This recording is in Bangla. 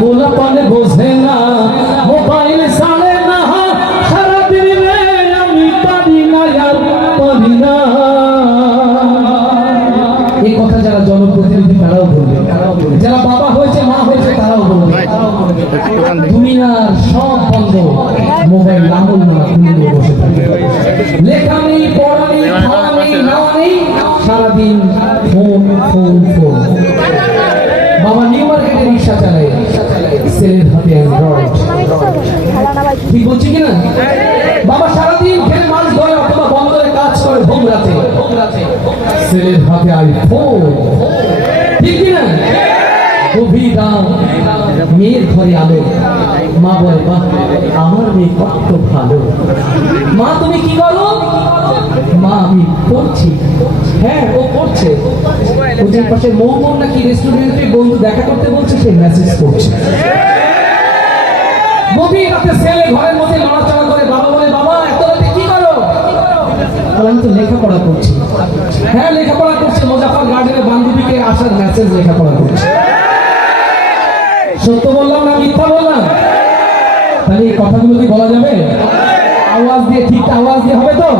পোলাপানে বোঝে না, মোবাইল সালে না, সারাদিন আমি পারি না আর পারি না। এই কথা যারা জনপ্রতিনিধি তারাও বলবে, যারা বাবা হয়েছে মা হয়েছে তারাও বলবে। দুনিয়ার সব বন্ধ, মোবাইল আমল না খুলে বসে থাকে, লেখা নেই, পড়া নেই, খাওয়া নেই, নাওয়া নেই, সারাদিন ফোন ফোন ফোন। বাবা নিউ মার্কেটে রিক্সা চালায়, ছেলের হাতে অ্যান্ড্রয়েড। ঠিক বলছি কিনা? বাবা সারাদিন খেলে মাছ ধরে অথবা বন্দরে কাজ করে ভোমরাতে, ছেলের হাতে আইফোন। ঠিক কিনা? গভীর রাত, মেয়ের ঘরে আলো, মা বলে বাহ আমার মেয়ে কত ভালো। মা তুমি কি করো? মা আমি পড়ছি। হ্যাঁ ও পড়ছে, ওদের পাশে মৌমন নাকি রেস্টুরেন্টে বন্ধু দেখা করতে বলছে, সে মেসেজ করছে। গভীর রাতে ছেলে ঘরের মধ্যে নড়াচড়া করে, বাবা বলে বাবা এত রাতে কি করো? আমি তো লেখাপড়া করছি। হ্যাঁ লেখাপড়া করছে, মোজাফর গার্ডেনের বান্ধবীকে আসার মেসেজ লেখাপড়া করছে। সত্য বললাম না মিথ্যা বললাম? তাহলে এই কথাগুলো কি বলা যাবে? আওয়াজ দিয়ে, ঠিক আওয়াজ দিয়ে হবে তো?